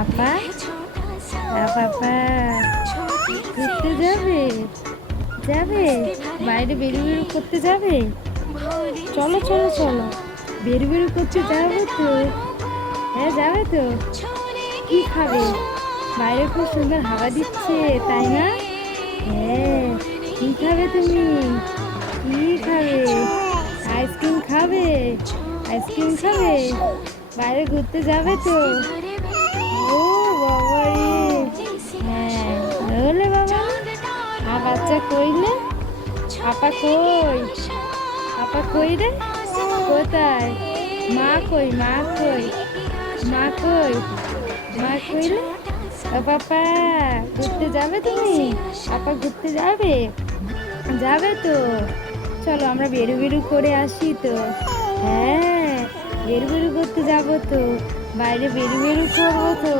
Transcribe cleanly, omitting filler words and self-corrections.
আপা পাপা ঘুরতে যাবে? যাবে বাইরে বেরু বেরু করতে যাবে? চলো চলো চলো, বেরু বেরু করতে যাবো তো। হ্যাঁ যাবে তো। কি খাবে? বাইরে খুব সুন্দর হাওয়া দিচ্ছে, তাই না? হ্যাঁ, কি খাবে তুমি? কি খাবে? আইসক্রিম খাবে? আইসক্রিম খাবে? বাইরে ঘুরতে যাবে তো? ও বাবা রে, হ্যাঁ হলে বাবা। আর বাচ্চা কইলে? আপা কই? আপা কই রে? কোথায়? মা কই? মা কই? মা কই? মা কইলে? ও পাপা ঘুরতে যাবে তুমি? আপা ঘুরতে যাবে? যাবে তো। চলো আমরা বেরু বেরু করে আসি তো। হ্যাঁ, বেরু বেরু করতে যাবো তো, বাইরে বেরু বেরু করবো তো।